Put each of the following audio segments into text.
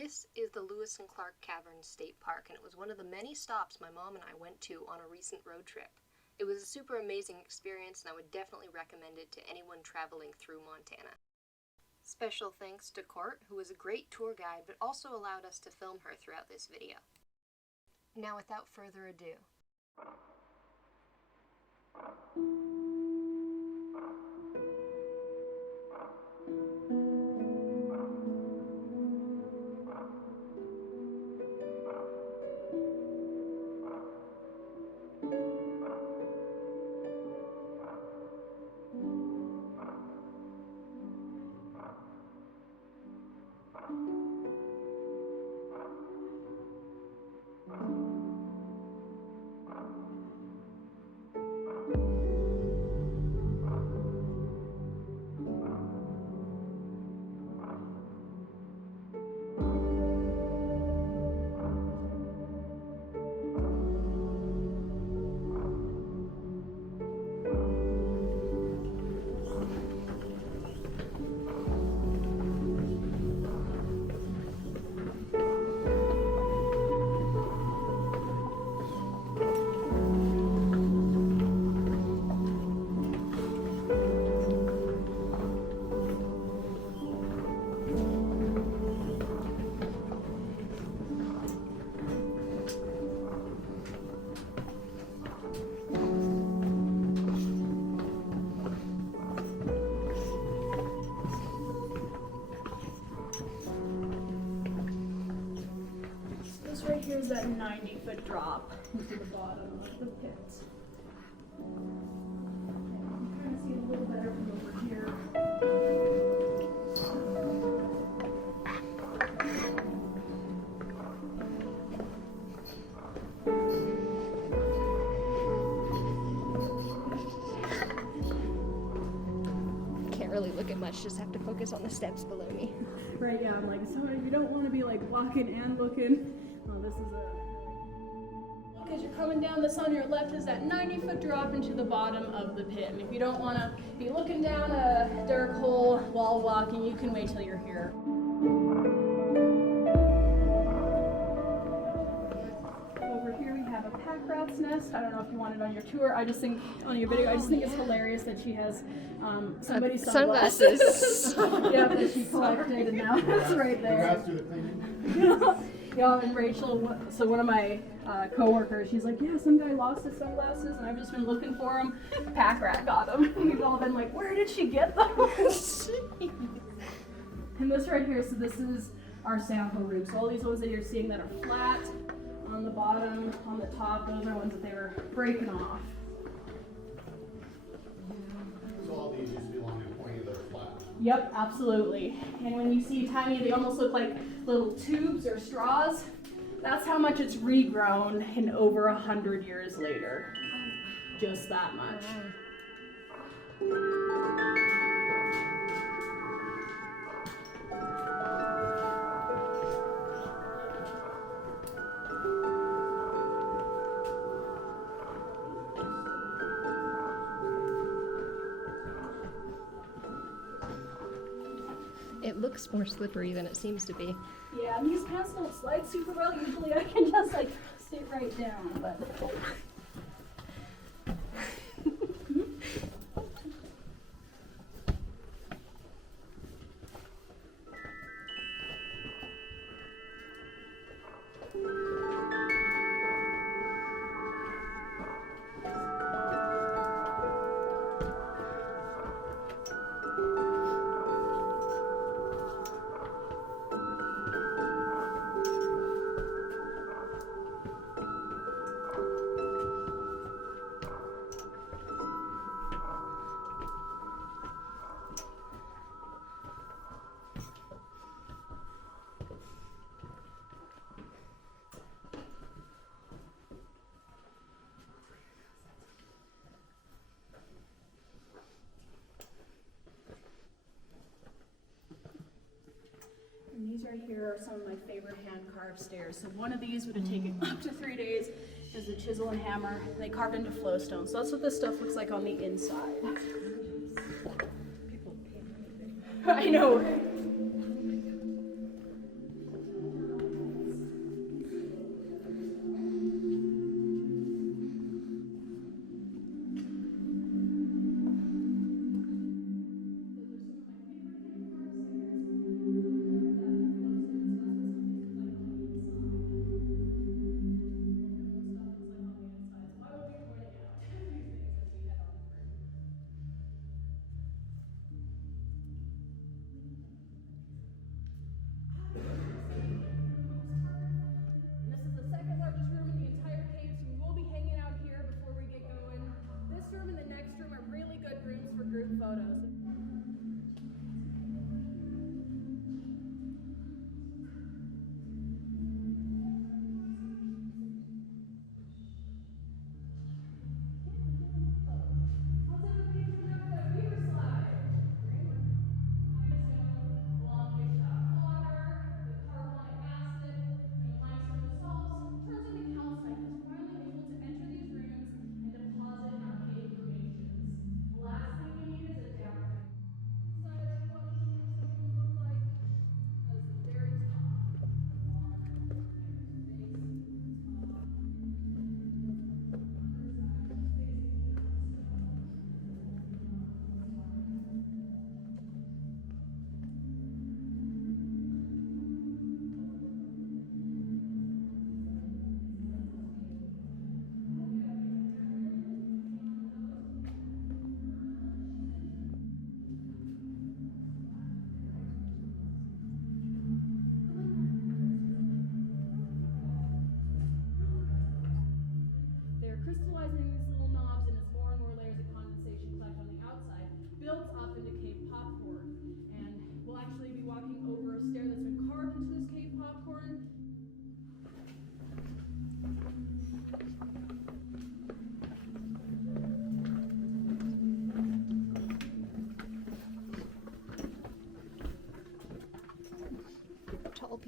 This is the Lewis and Clark Caverns State Park, and it was one of the many stops my mom and I went to on a recent road trip. It was a super amazing experience, and I would definitely recommend it to anyone traveling through Montana. Special thanks to Court, who was a great tour guide, but also allowed us to film her throughout this video. Now, without further ado. Right here is that 90-foot drop into the bottom of the pit. You can kind of see it a little better from over here. Can't really look at much, just have to focus on the steps below me. Right, yeah, I'm like, so if you don't want to be like walking and looking, this is a... As you're coming down, this on your left is that 90-foot drop into the bottom of the pit. And if you don't want to be looking down a dark hole while walking, you can wait till you're here. Over here we have a pack rat's nest. I don't know if you want it on your tour. I just think, on your video, I just think it's hilarious that she has somebody's sunglasses. Yeah, that she collected, and now it's right there. Yeah, and Rachel, so one of my co-workers, she's like, yeah, some guy lost his sunglasses, and I've just been looking for them. Pack rat got them. We've all been like, where did she get those? And this right here, so this is our sample room. So all these ones that you're seeing that are flat on the bottom, on the top, those are ones that they were breaking off. So all these used to be long and pointy that are flat. Yep, absolutely. And when you see tiny, they almost look like little tubes or straws. That's how much it's regrown in over 100 years later. Just that much. It looks more slippery than it seems to be. Yeah, and these pants don't slide super well. Usually I can just like sit right down, but... These right here are some of my favorite hand-carved stairs. So one of these would have taken up to 3 days. There's a chisel and hammer, and they carved into flowstone. So that's what this stuff looks like on the inside. I know.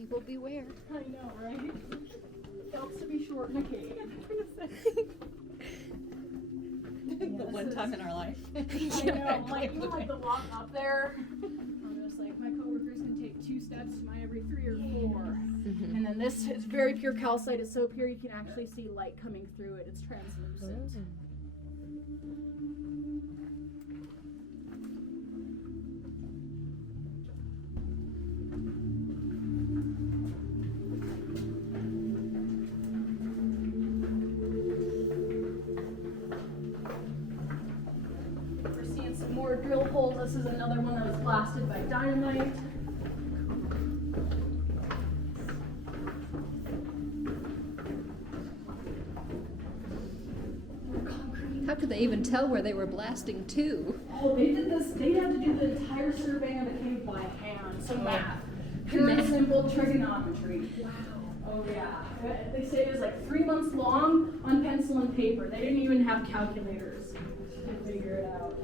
People beware. I know, right? Helps to be short in a cave. The one time in our life. I know, like even like the walk up there. I'm just like, my coworkers can take 2 steps to my every 3 or 4. And then this is very pure calcite. It's so pure you can actually see light coming through it. It's translucent. We're seeing some more drill holes. This is another one that was blasted by dynamite. How could they even tell where they were blasting to? Oh, they did this. They had to do the entire survey of the cave by hand. So math, pure and simple trigonometry. Wow. Oh yeah. They say it was like 3 months long on pencil and paper. They didn't even have calculators to figure it out.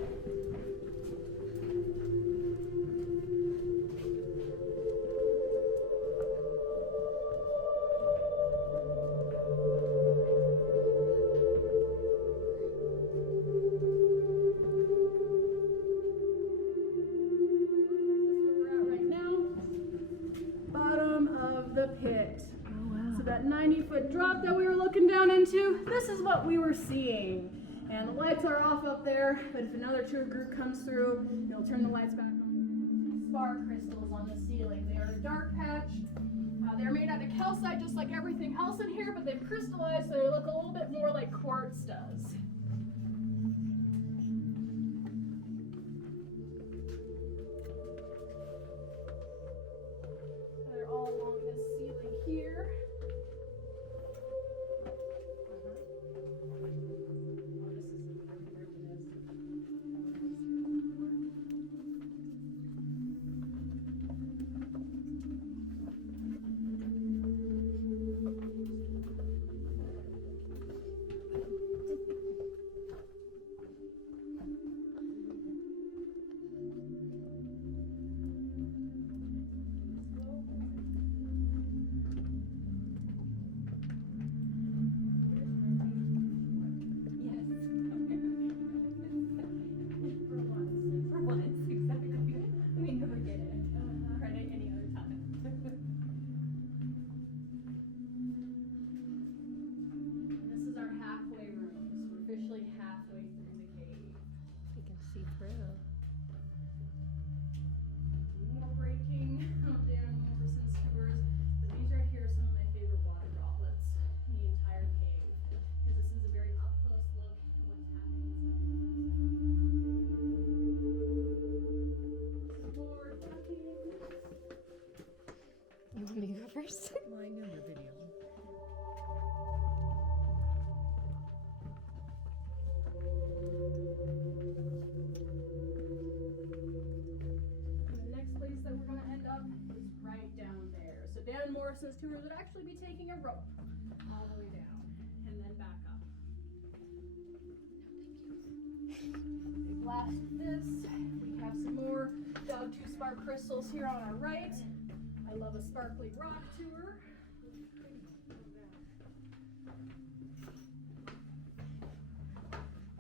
Pit. Oh, wow. So that 90-foot drop that we were looking down into, this is what we were seeing. And the lights are off up there, but if another tour group comes through, they'll turn the lights back on. Spar crystals on the ceiling. They are a dark patch. They're made out of calcite just like everything else in here, but they've crystallized so they look a little bit more like quartz does. All along this ceiling here. Halfway through the cave. You can see through. More breaking of Dan Morrison's tours, but these right here are some of my favorite water droplets in the entire cave, because this is a very up close look at what's happening inside. More ducking. You want me to go first? Well, I know the video. Dan Morrison's tours would actually be taking a rope all the way down and then back up. We blast this. We have some more Dog Tooth Spark crystals here on our right. I love a sparkly rock tour.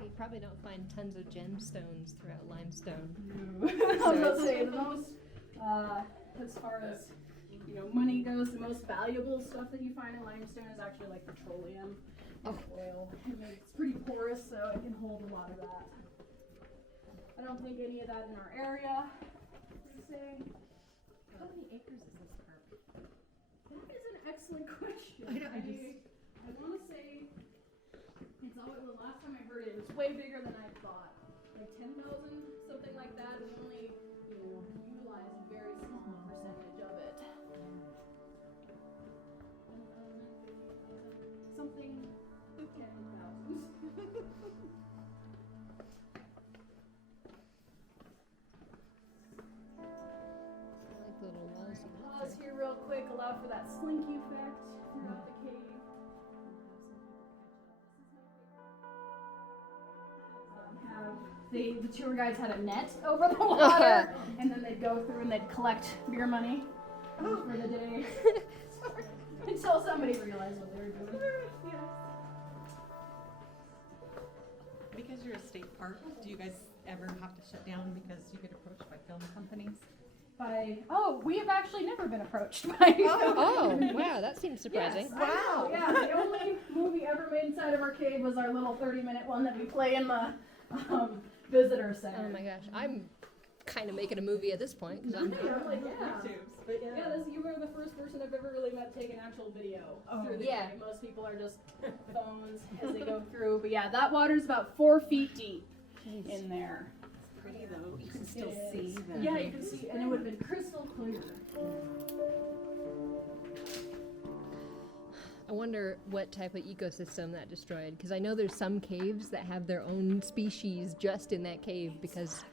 You probably don't find tons of gemstones throughout limestone. I was about to say the most, as far as money goes, the most valuable stuff that you find in limestone is actually like petroleum and oil. I mean, it's pretty porous, so it can hold a lot of that. I don't think any of that in our area, per se. How many acres is this park? That is an excellent question. I know, I want to say, the last time I heard it, it was way bigger than I thought. Like 10,000, something like that, and only utilize a very small percentage of it. Something 10,000. Like little walls. Pause here real quick, allow for that slinky effect throughout the cave. The tour guides had a net over the water, and then they'd go through and they'd collect beer money. for the day. Until somebody realized what they were doing. Because you're a state park, do you guys ever have to shut down because you get approached by film companies? We have actually never been approached by. Oh, wow, that seems surprising. Yes, I know, yeah, the only movie ever made inside of our cave was our little 30-minute one that we play in the visitor center. Oh my gosh, I'm kind of making a movie at this point. 'Cause I'm, Yeah, I'm like, yeah. YouTubes, but Yeah, you were the first person I've ever really met to take an actual video through the Yeah. cave. Most people are just phones as they go through. But yeah, that water's about 4 feet deep in there. pretty though. You can still It see is. them. Yeah, you can see, and it would have been crystal clear. I wonder what type of ecosystem that destroyed. Because I know there's some caves that have their own species just in that cave because.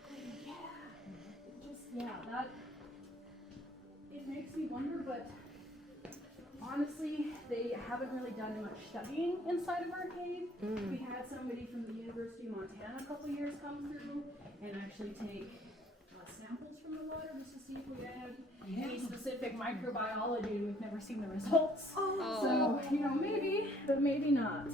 That it makes me wonder, but honestly, they haven't really done much studying inside of our cave. We had somebody from the University of Montana a couple years come through and actually take samples from the water just to see if we had any specific microbiology. We've never seen the results. So, maybe, but maybe not.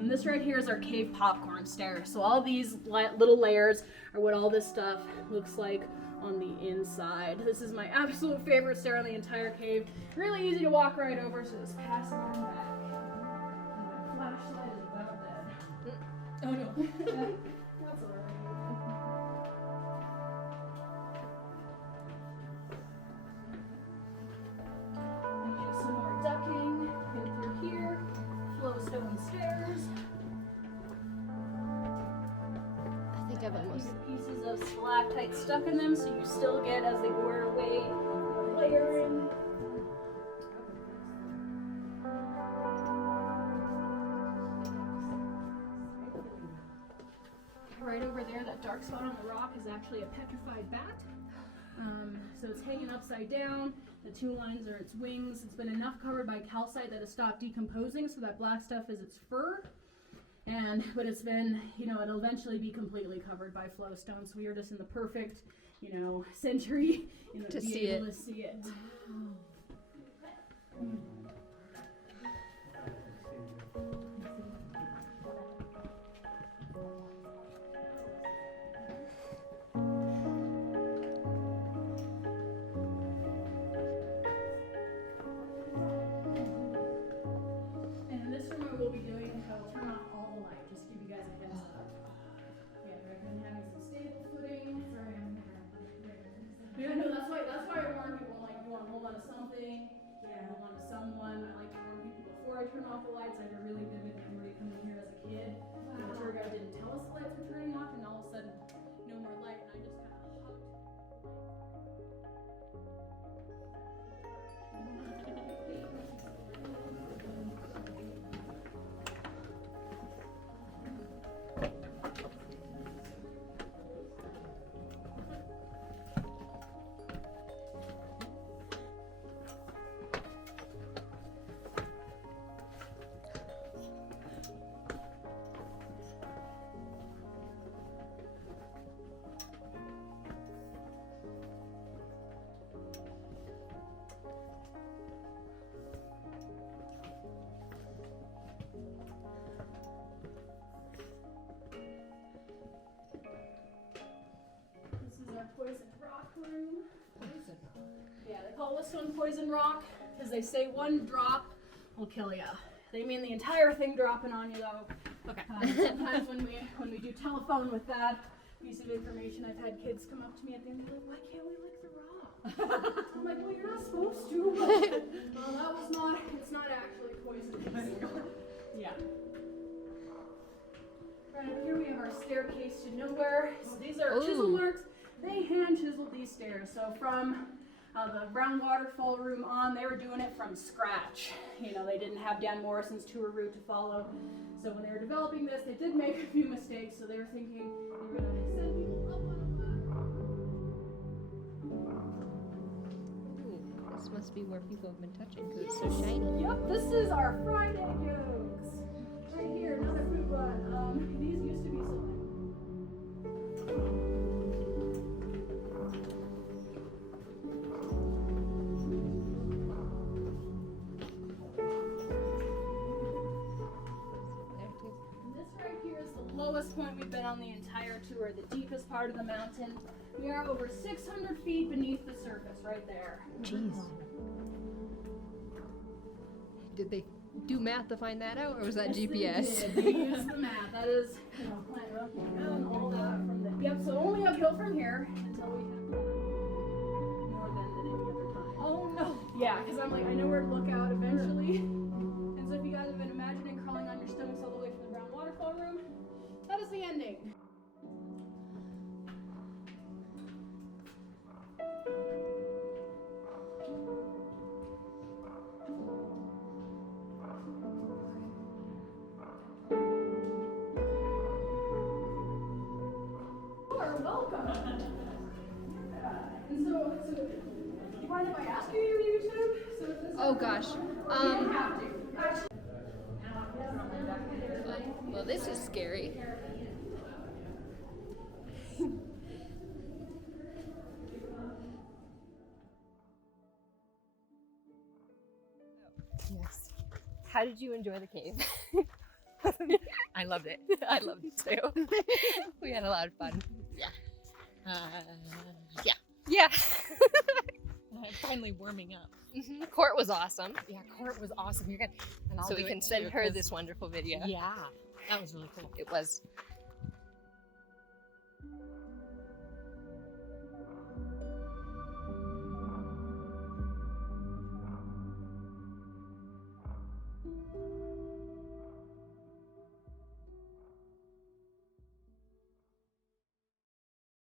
And this right here is our cave popcorn stair. So all these little layers are what all this stuff looks like on the inside. This is my absolute favorite stair on the entire cave. Really easy to walk right over, so just pass it on back. And my flashlight is about dead. Oh no. That's alright. And use some more ducking in through here. Flowstone stairs. I think I've almost. Pieces of stalactite stuck in them, so you still get, as they wear away, layering. Right over there, that dark spot on the rock is actually a petrified bat. So it's hanging upside down. The two lines are its wings. It's been enough covered by calcite that it stopped decomposing, so that black stuff is its fur. But it's been, it'll eventually be completely covered by flowstone, so we are just in the perfect, century To be see able it. to see it. And in this room, we'll be doing, I'll turn off all the light, just to give you guys a heads up. Yeah, I recommend having some stable footing. Yeah, no, that's why I warn people, like, you want to hold on to something, hold on to someone. I like to warn people before I turn off the lights. I had a really vivid memory coming here as a kid. The tour guide didn't tell us the lights were turning off, and all of a sudden, no more light, and I just kind of hugged. This is our poison rock room. Yeah, they call this one poison rock because they say one drop will kill you. They mean the entire thing dropping on you, though. Okay. Sometimes when we do telephone with that piece of information, I've had kids come up to me at the end and be like, "Why can't we lick the rock?" I'm like, "Well, you're not supposed to." But, well, that was not. It's not actually poisonous. Yeah. Right up here we have our staircase to nowhere. So these are chisel Ooh. marks. They hand chiseled these stairs. So from the brown waterfall room on, they were doing it from scratch. They didn't have Dan Morrison's tour route to follow. So when they were developing this, they did make a few mistakes. So they were thinking they were going to send people up on Ooh, this must be where people have been touching because it's so shiny. Yep, this is our fried egg yolks. Right here, another food one. These used to be so. lowest point we've been on the entire tour, the deepest part of the mountain. We are over 600 feet beneath the surface, right there. Jeez. Did they do math to find that out, or was that GPS? They used the map. That is, plant rock and all that from the. Yep. So only uphill from here until we hit more than at any other time. Oh no. Yeah, because I'm like, I know where to look out eventually. And so if you guys have been imagining crawling on your stomachs all the way from the ground waterfall room, that is the ending. You are welcome. And so, do you mind if I ask you your YouTube? So if this Oh gosh. you don't have to. Actually, Well, this is scary. Yes. How did you enjoy the cave? I loved it. I loved it too. We had a lot of fun. Yeah. Yeah. I'm finally warming up. Court was awesome. Yeah, Court was awesome. You're gonna, and I'll So we do can it send too, her 'cause- this wonderful video. Yeah, that was really cool. It was.